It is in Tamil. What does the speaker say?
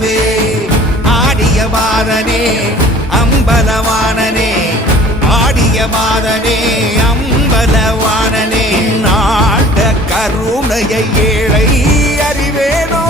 குருவே ஆடிய மாதனே அம்பலவானனே ஆடிய மாதனே அம்பலவானனே. நாட கருணையை ஏழை அறிவேனோ?